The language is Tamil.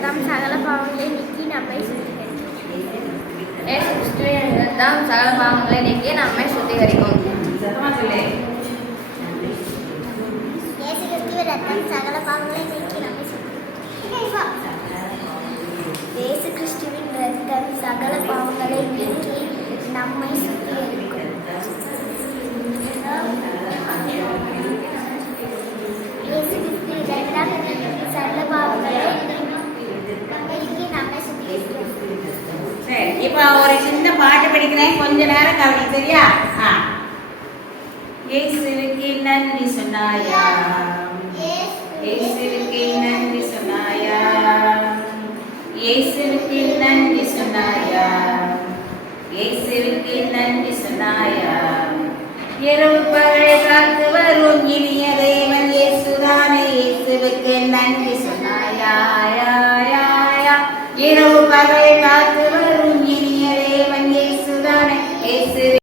ரத்தம் சகல பாவங்களை நீக்கி நம்மை சுத்திகரிக்கும். இயேசு கிறிஸ்துவின் ரத்தம் சகல பாவங்களை நீக்கி நம்மை சுத்திகரிக்கும். இயேசு கிறிஸ்துவின் ரத்தம் சகல பாவங்களை நீக்கி நம்மை சுத்திகரிக்கும். இயேசு கிறிஸ்துவின் ரத்தம் சகல பாவங்களை நீக்கி நம்மை சுத்திகரிக்கும். இயேசு கிறிஸ்துவின் ரத்தம் சகல பாவங்களை நீக்கி நம்மை சுத்திகரிக்கும். சரி, இப்போ ஒரு சின்ன பாட்டு படிக்கிறேன், கொஞ்ச நேரம் கவனி, சரியா? இயேசுவுக்கு நன்றி சொன்னாயா, இயேசுவுக்கு நன்றி சொன்னாயா, இயேசுவுக்கு நன்றி சொன்னாயா, இயேசுவுக்கு நன்றி சொன்னாயா. இரவு பகல் காத்து வரும் இனிய தேவன் இயேசுதானே, இயேசுவுக்கு நன்றி சொன்னாயா. இரவு பகல் காத்து